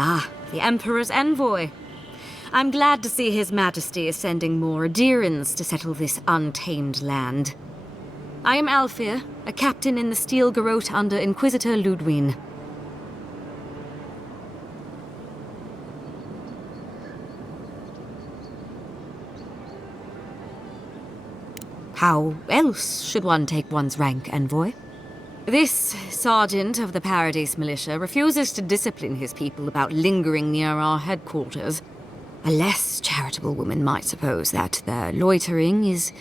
Ah, the Emperor's envoy. I'm glad to see His Majesty is sending more adherents to settle this untamed land. I am Alfir, a captain in the Steel Garrote under Inquisitor Ludwine. How else should one take one's rank, envoy? This sergeant of the Paradise Militia refuses to discipline his people about lingering near our headquarters. A less charitable woman might suppose that their loitering is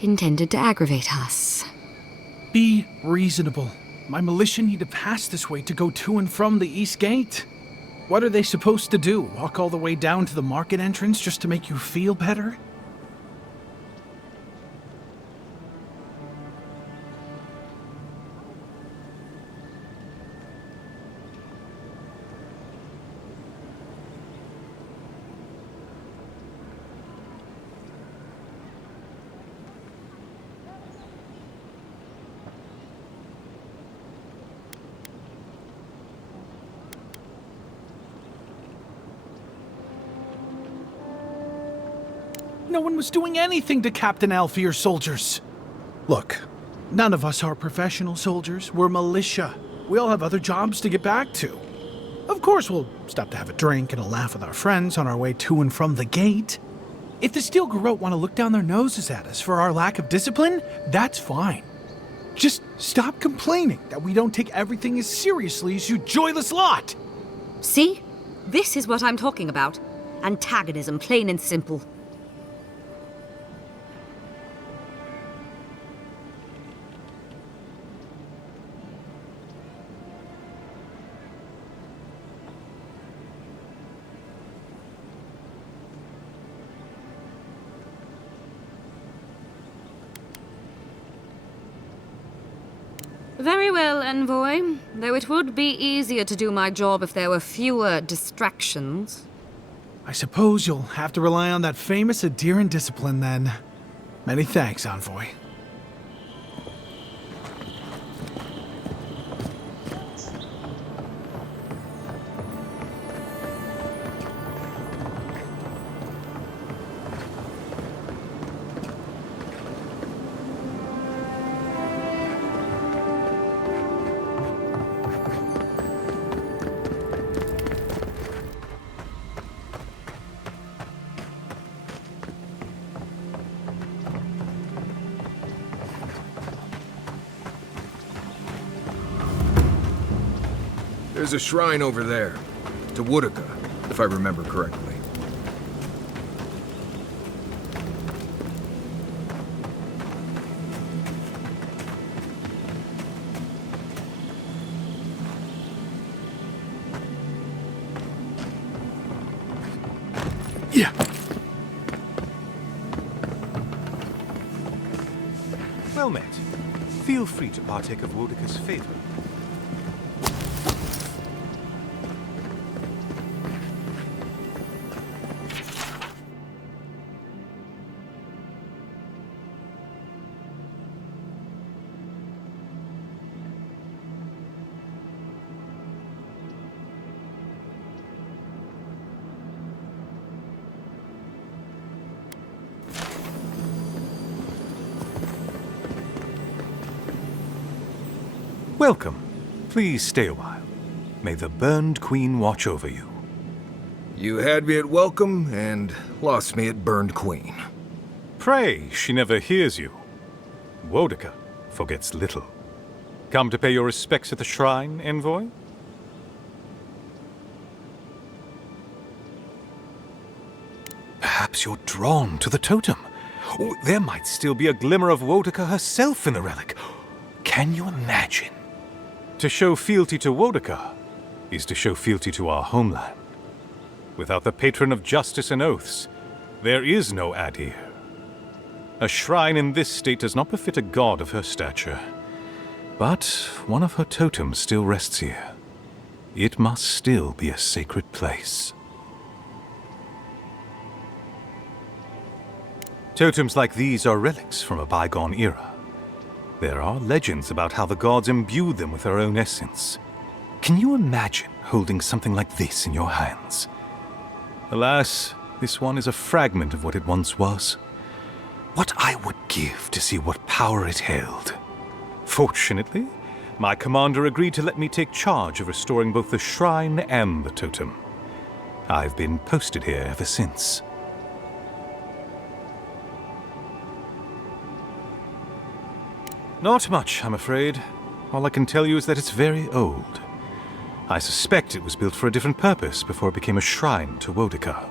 intended to aggravate us. Be reasonable. My militia need to pass this way to go to and from the East Gate. What are they supposed to do? Walk all the way down to the market entrance just to make you feel better? No one was doing anything to Captain Alfear's soldiers. Look, none of us are professional soldiers. We're militia. We all have other jobs to get back to. Of course, we'll stop to have a drink and a laugh with our friends on our way to and from the gate. If the Steel Garrote want to look down their noses at us for our lack of discipline, that's fine. Just stop complaining that we don't take everything as seriously as you joyless lot! See? This is what I'm talking about. Antagonism, plain and simple. Very well, envoy. Though it would be easier to do my job if there were fewer distractions. I suppose you'll have to rely on that famous adherent discipline then. Many thanks, envoy. There's a shrine over there, to Woodica, if I remember correctly. Yeah. Well met. Feel free to partake of Woodica's favor. Welcome. Please stay a while. May the Burned Queen watch over you. You had me at welcome and lost me at Burned Queen. Pray, she never hears you. Woodica forgets little. Come to pay your respects at the shrine, envoy? Perhaps you're drawn to the totem. Oh, there might still be a glimmer of Woodica herself in the relic. Can you imagine? To show fealty to Woodica is to show fealty to our homeland. Without the patron of justice and oaths, there is no Adir. A shrine in this state does not befit a god of her stature. But one of her totems still rests here. It must still be a sacred place. Totems like these are relics from a bygone era. There are legends about how the gods imbued them with their own essence. Can you imagine holding something like this in your hands? Alas, this one is a fragment of what it once was. What I would give to see what power it held. Fortunately, my commander agreed to let me take charge of restoring both the shrine and the totem. I've been posted here ever since. Not much, I'm afraid. All I can tell you is that it's very old. I suspect it was built for a different purpose before it became a shrine to Wodika.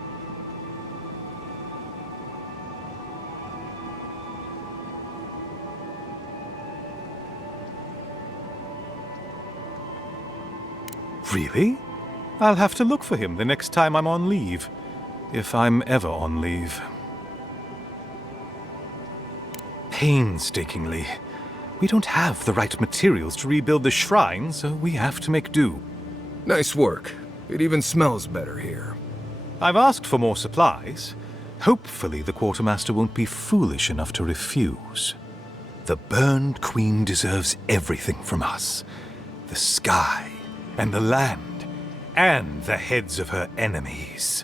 Really? I'll have to look for him the next time I'm on leave. If I'm ever on leave. Painstakingly. We don't have the right materials to rebuild the shrine, so we have to make do. Nice work. It even smells better here. I've asked for more supplies. Hopefully the quartermaster won't be foolish enough to refuse. The burned queen deserves everything from us. The sky, and the land, and the heads of her enemies.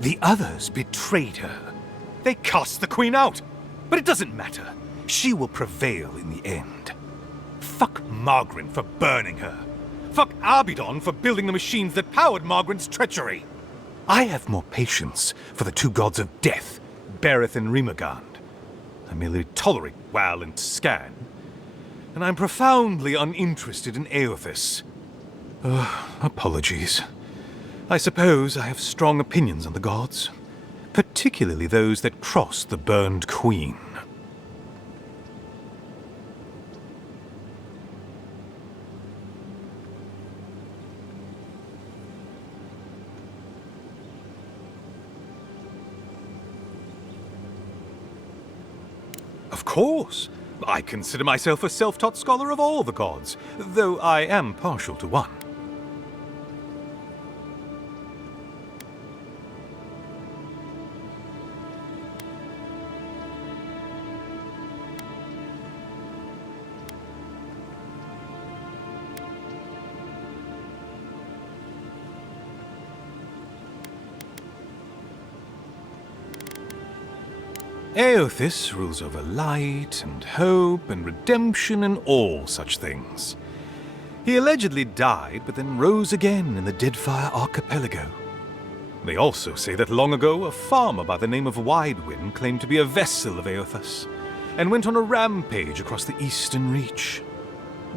The others betrayed her. They cast the queen out. But it doesn't matter. She will prevail in the end. Fuck Margaret for burning her. Fuck Abidon for building the machines that powered Margaret's treachery. I have more patience for the two gods of death, Bereth and Rimagand. I merely tolerate Wal and Scan. And I'm profoundly uninterested in Eothas. Apologies. I suppose I have strong opinions on the gods, particularly those that cross the burned queen. Of course. I consider myself a self-taught scholar of all the gods, though I am partial to one. Eothas rules over light and hope and redemption and all such things. He allegedly died, but then rose again in the Deadfire Archipelago. They also say that long ago, a farmer by the name of Widewind claimed to be a vessel of Eothas, and went on a rampage across the Eastern Reach.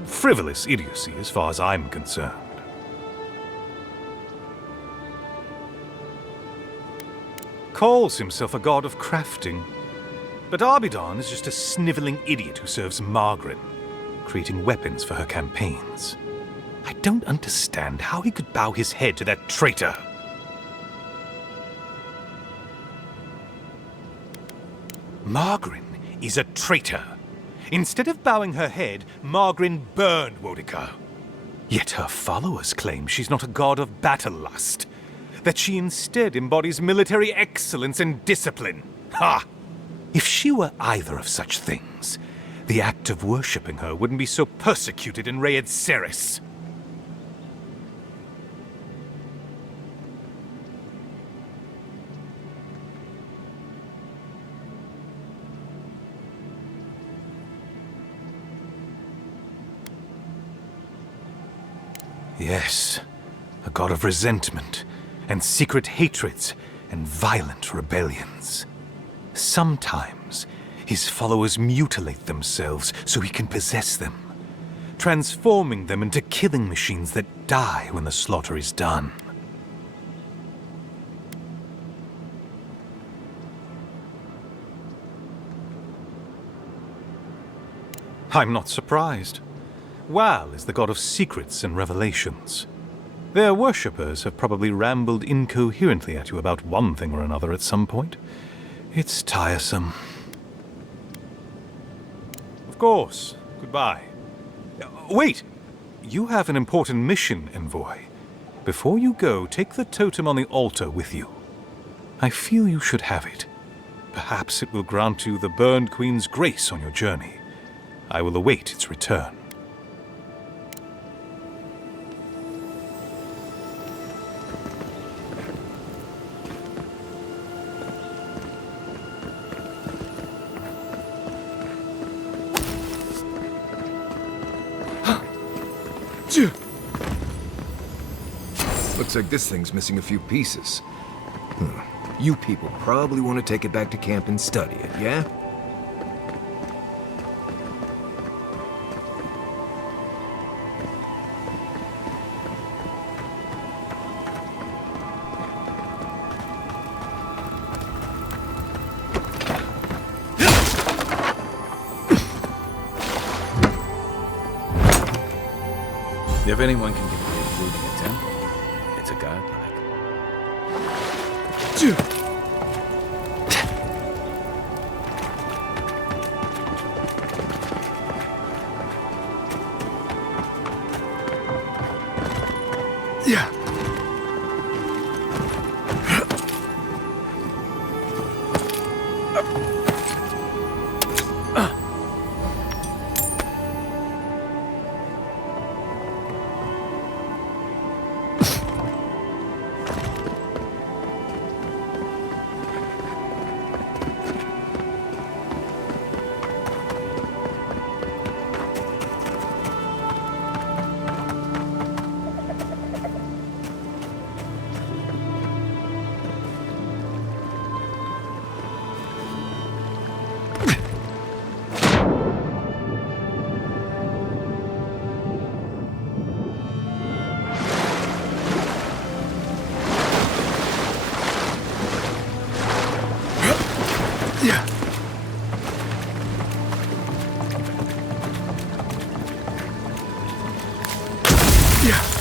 Frivolous idiocy as far as I'm concerned. Calls himself a god of crafting. But Abidon is just a sniveling idiot who serves Margaret, creating weapons for her campaigns. I don't understand how he could bow his head to that traitor. Margaret is a traitor. Instead of bowing her head, Margaret burned Wodika. Yet her followers claim she's not a god of battle lust, that she instead embodies military excellence and discipline. Ha! If she were either of such things, the act of worshipping her wouldn't be so persecuted in Rayed Ceres. Yes, a god of resentment, and secret hatreds, and violent rebellions. Sometimes, his followers mutilate themselves so he can possess them, transforming them into killing machines that die when the slaughter is done. I'm not surprised. Wal is the god of secrets and revelations. Their worshippers have probably rambled incoherently at you about one thing or another at some point. It's tiresome. Of course. Goodbye. Wait! You have an important mission, Envoy. Before you go, take the totem on the altar with you. I feel you should have it. Perhaps it will grant you the Burned Queen's grace on your journey. I will await its return. Looks like this thing's missing a few pieces. You people probably want to take it back to camp and study it, yeah? If anyone can give me a looting attempt, it's a godlike. Yeah. Yeah. Yeah.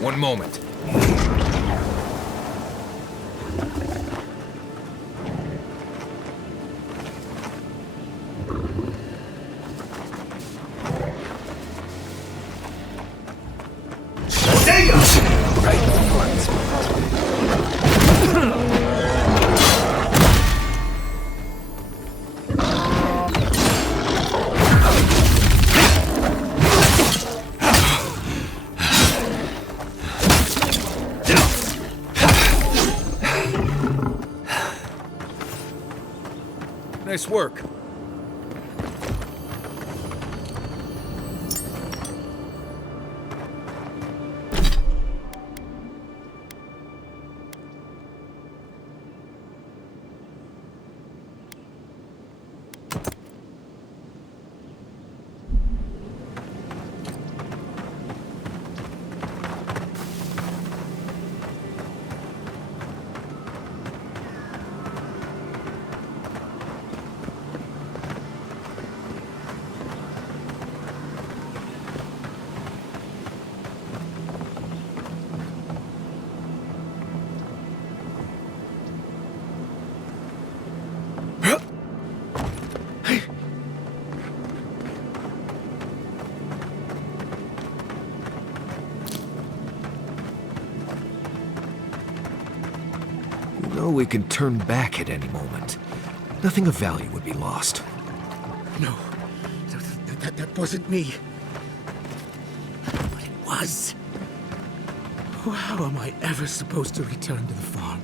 One moment. Nice work. We can turn back at any moment. Nothing of value would be lost. No, that wasn't me. But it was. How am I ever supposed to return to the farm?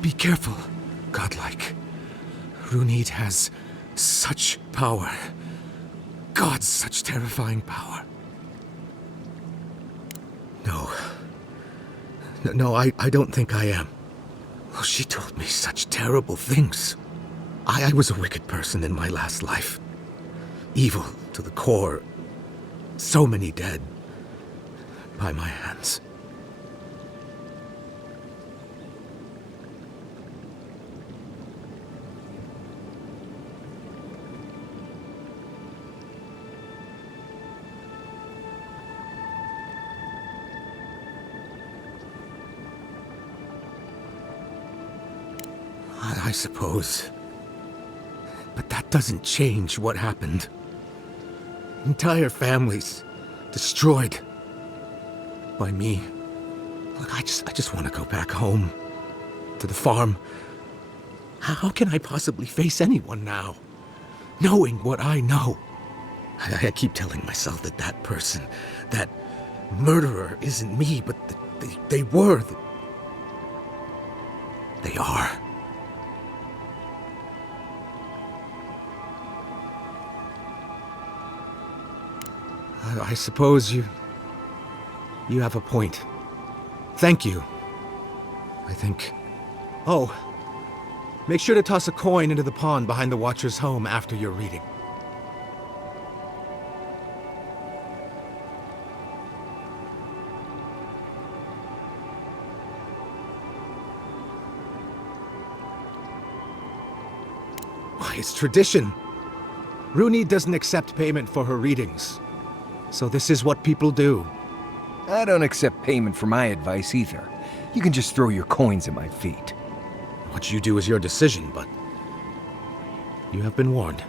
Be careful, godlike. Runid has such power. God, such terrifying power. No, I don't think I am. Well, she told me such terrible things. I was a wicked person in my last life. Evil to the core. So many dead. By my hands. I suppose. But that doesn't change what happened. Entire families destroyed by me. Look, I just want to go back home to the farm. How can I possibly face anyone now, knowing what I know? I keep telling myself that that person, that murderer isn't me, but they were. They are. I suppose you have a point. Thank you. I think. Oh, make sure to toss a coin into the pond behind the Watcher's home after your reading. Why, it's tradition. Rooney doesn't accept payment for her readings. So this is what people do. I don't accept payment for my advice either. You can just throw your coins at my feet. What you do is your decision, but you have been warned.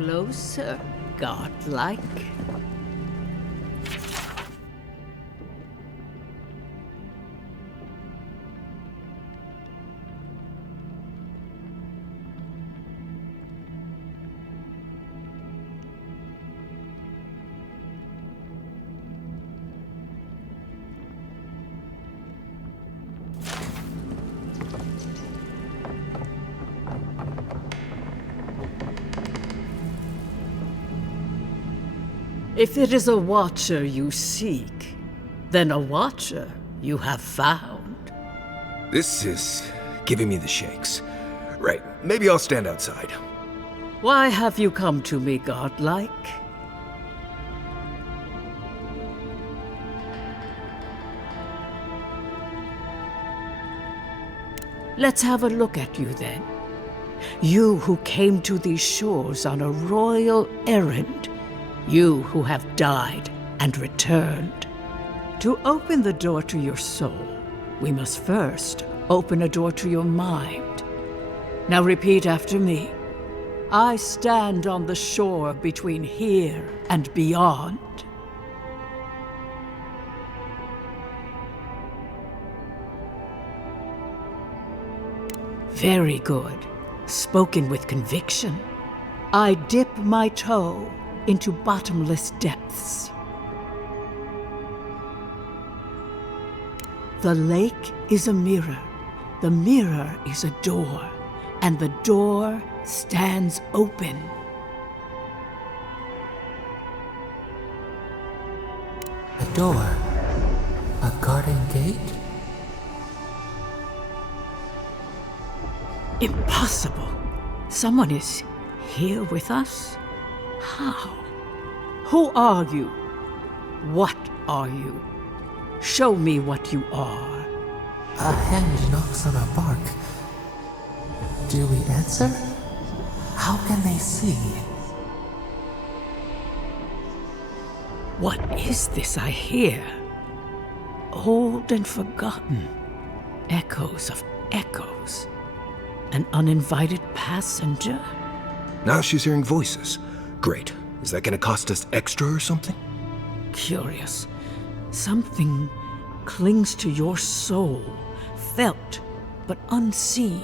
closer, godlike. If it is a watcher you seek, then a watcher you have found. This is giving me the shakes. Right, maybe I'll stand outside. Why have you come to me, godlike? Let's have a look at you then. You who came to these shores on a royal errand. You who have died and returned. To open the door to your soul, we must first open a door to your mind. Now repeat after me. I stand on the shore between here and beyond. Very good. Spoken with conviction. I dip my toe into bottomless depths. The lake is a mirror, the mirror is a door, and the door stands open. A door? A garden gate? Impossible! Someone is here with us? How? Who are you? What are you? Show me what you are. A hand knocks on our bark. Do we answer? How can they see? What is this I hear? Old and forgotten. Echoes of echoes. An uninvited passenger? Now she's hearing voices. Great. Is that gonna cost us extra or something? Curious. Something clings to your soul, felt but unseen.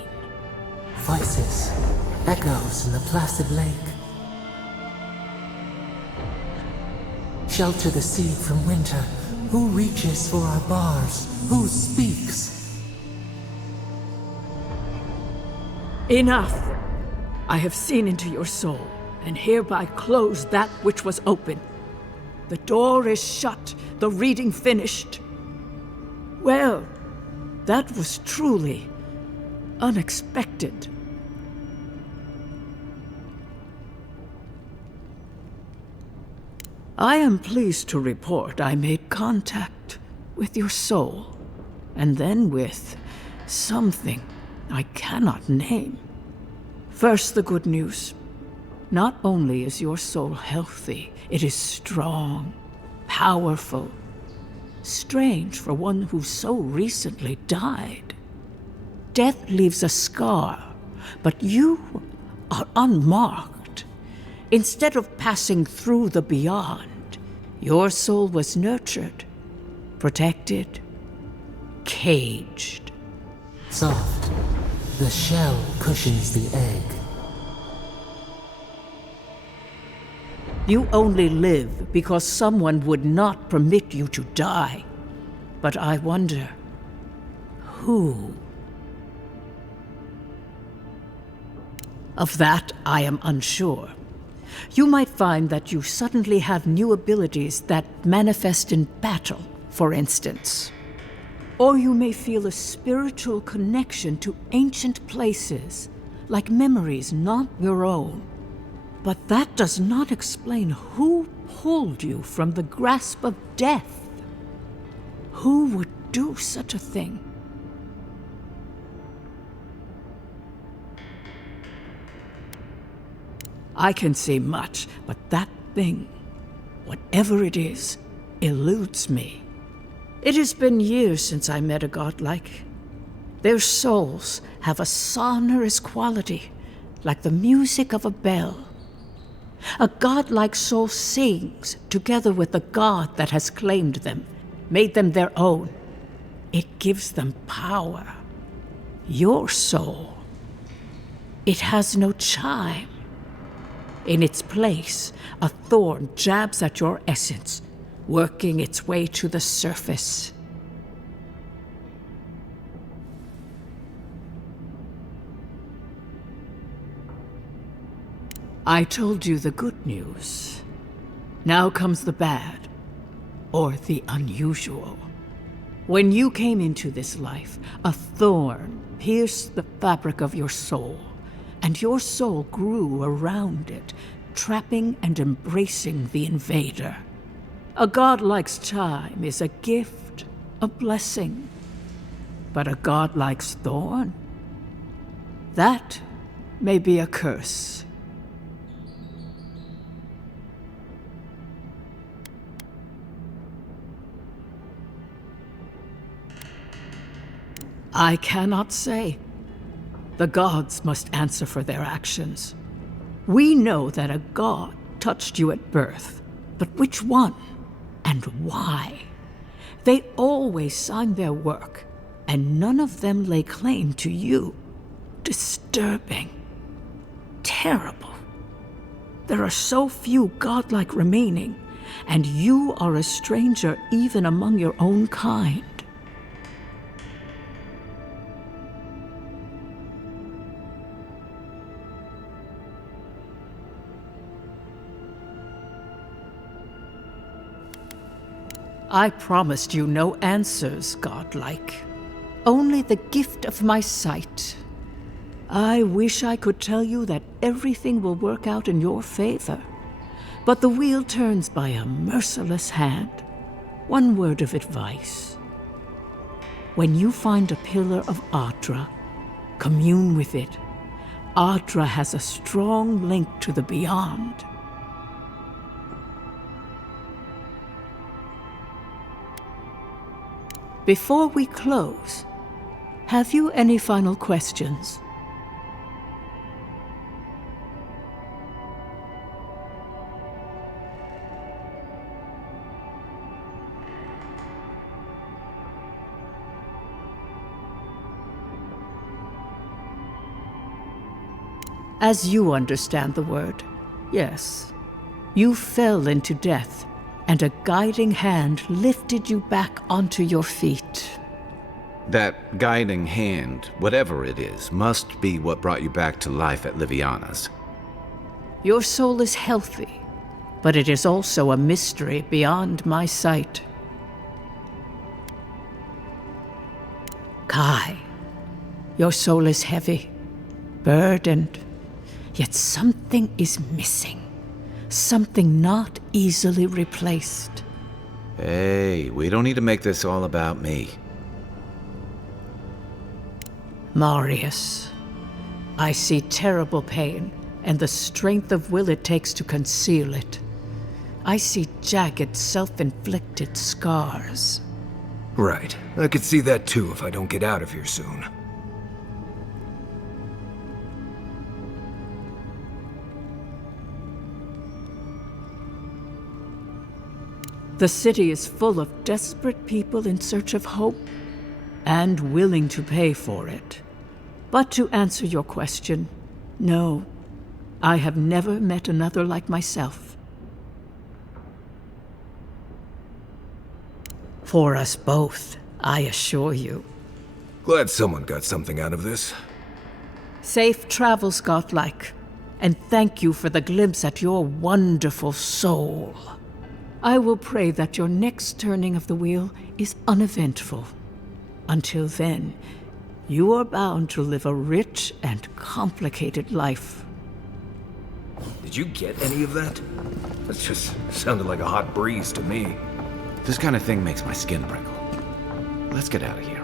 Voices, echoes in the placid lake. Shelter the seed from winter. Who reaches for our bars? Who speaks? Enough! I have seen into your soul, and hereby close that which was open. The door is shut, the reading finished. Well, that was truly unexpected. I am pleased to report I made contact with your soul, and then with something I cannot name. First, the good news. Not only is your soul healthy, it is strong, powerful. Strange for one who so recently died. Death leaves a scar, but you are unmarked. Instead of passing through the beyond, your soul was nurtured, protected, caged. Soft. The shell cushions the egg. You only live because someone would not permit you to die. But I wonder, who? Of that, I am unsure. You might find that you suddenly have new abilities that manifest in battle, for instance. Or you may feel a spiritual connection to ancient places, like memories not your own. But that does not explain who pulled you from the grasp of death. Who would do such a thing? I can say much, but that thing, whatever it is, eludes me. It has been years since I met a godlike. Their souls have a sonorous quality, like the music of a bell. A godlike soul sings together with the god that has claimed them, made them their own. It gives them power. Your soul, it has no chime. In its place, a thorn jabs at your essence, working its way to the surface. I told you the good news. Now comes the bad, or the unusual. When you came into this life, a thorn pierced the fabric of your soul, and your soul grew around it, trapping and embracing the invader. A godlike's chime is a gift, a blessing. But a godlike's thorn? That may be a curse. I cannot say. The gods must answer for their actions. We know that a god touched you at birth, but which one and why? They always sign their work, and none of them lay claim to you. Disturbing. Terrible. There are so few godlike remaining, and you are a stranger even among your own kind. I promised you no answers, godlike. Only the gift of my sight. I wish I could tell you that everything will work out in your favor. But the wheel turns by a merciless hand. One word of advice. When you find a pillar of Ardra, commune with it. Ardra has a strong link to the beyond. Before we close, have you any final questions? As you understand the word, yes. You fell into death, and a guiding hand lifted you back onto your feet. That guiding hand, whatever it is, must be what brought you back to life at Liviana's. Your soul is healthy, but it is also a mystery beyond my sight. Kai, your soul is heavy, burdened, yet something is missing. Something not easily replaced. Hey, we don't need to make this all about me. Marius, I see terrible pain and the strength of will it takes to conceal it. I see jagged, self-inflicted scars. Right. I could see that too if I don't get out of here soon. The city is full of desperate people in search of hope and willing to pay for it. But to answer your question, no, I have never met another like myself. For us both, I assure you. Glad someone got something out of this. Safe travels, godlike, and thank you for the glimpse at your wonderful soul. I will pray that your next turning of the wheel is uneventful. Until then, you are bound to live a rich and complicated life. Did you get any of that? That just sounded like a hot breeze to me. This kind of thing makes my skin prickle. Let's get out of here.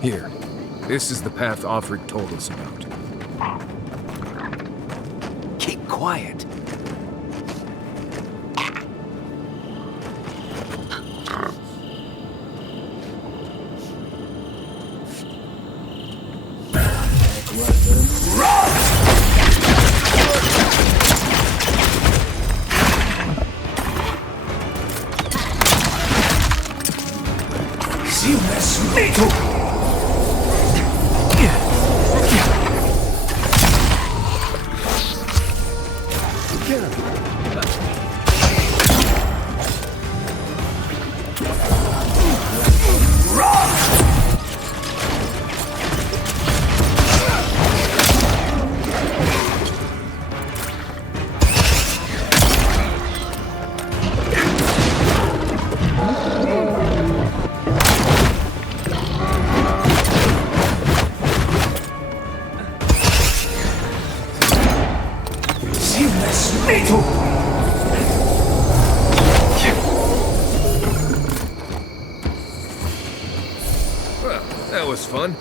Here, this is the path Offric told us about. Keep quiet. Well, that was fun.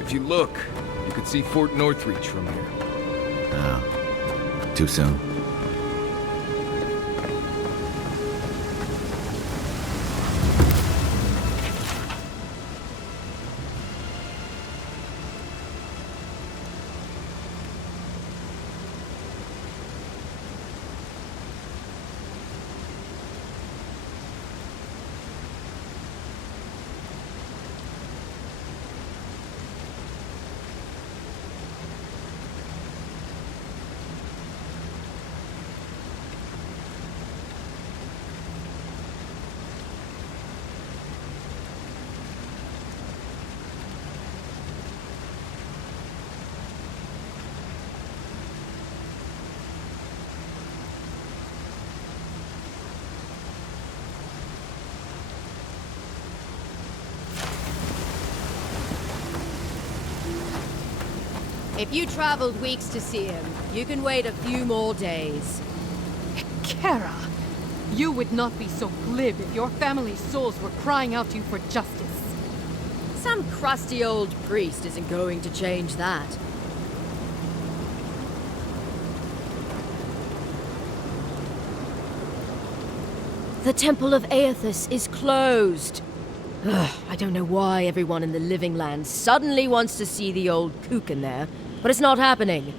If you look, you could see Fort Northreach from here. Oh. Too soon. If you traveled weeks to see him, you can wait a few more days. Kara, you would not be so glib if your family's souls were crying out to you for justice. Some crusty old priest isn't going to change that. The Temple of Aethys is closed. Ugh, I don't know why everyone in the Living Land suddenly wants to see the old kook in there, but it's not happening.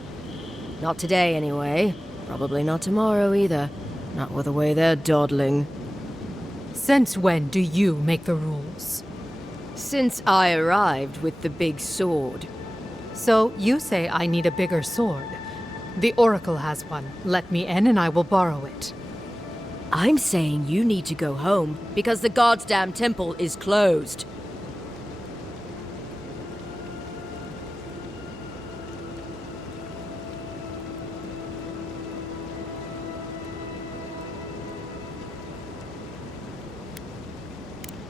Not today, anyway. Probably not tomorrow, either. Not with the way they're dawdling. Since when do you make the rules? Since I arrived with the big sword. So you say I need a bigger sword. The Oracle has one. Let me in and I will borrow it. I'm saying you need to go home, because the goddamn temple is closed.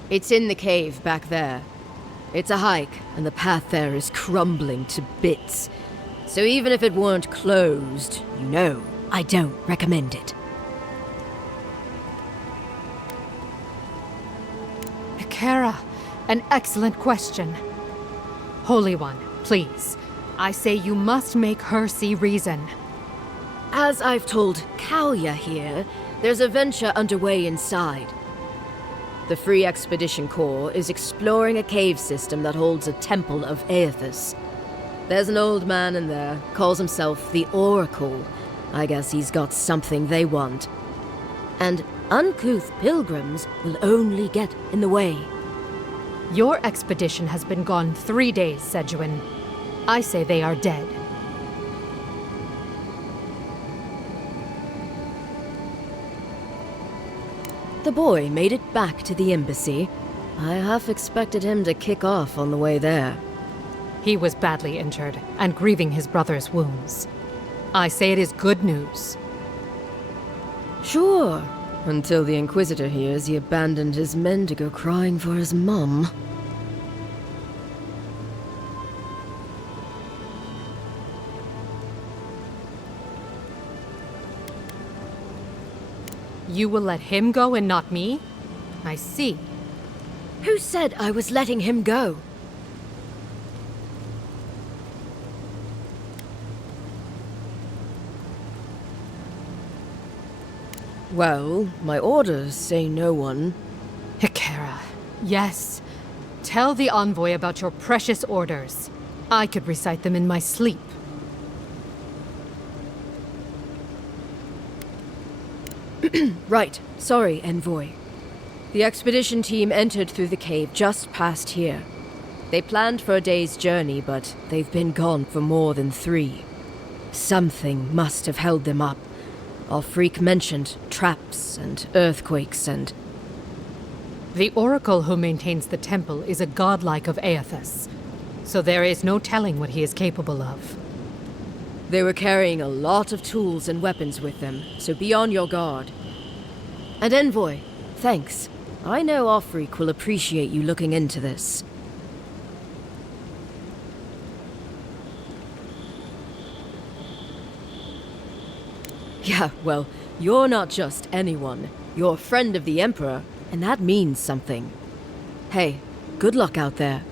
It's in the cave back there. It's a hike, and the path there is crumbling to bits. So even if it weren't closed, you know, I don't recommend it. Kara, an excellent question. Holy One, please. I say you must make her see reason. As I've told Kalya here, there's a venture underway inside. The Free Expedition Corps is exploring a cave system that holds a temple of Aethys. There's an old man in there, calls himself the Oracle. I guess he's got something they want. And uncouth pilgrims will only get in the way. Your expedition has been gone 3 days, Sejuan. I say they are dead. The boy made it back to the embassy. I half expected him to kick off on the way there. He was badly injured and grieving his brother's wounds. I say it is good news. Sure, until the Inquisitor hears he abandoned his men to go crying for his mum. You will let him go and not me? I see. Who said I was letting him go? Well, my orders say no one. Hikara, yes. Tell the envoy about your precious orders. I could recite them in my sleep. Right. Sorry, envoy. The expedition team entered through the cave just past here. They planned for a day's journey, but they've been gone for more than 3. Something must have held them up. Our freak mentioned traps and earthquakes and... The oracle who maintains the temple is a godlike of Aethys, so there is no telling what he is capable of. They were carrying a lot of tools and weapons with them, so be on your guard. And envoy, thanks. I know our freak will appreciate you looking into this. Yeah, well, you're not just anyone. You're a friend of the Emperor, and that means something. Hey, good luck out there.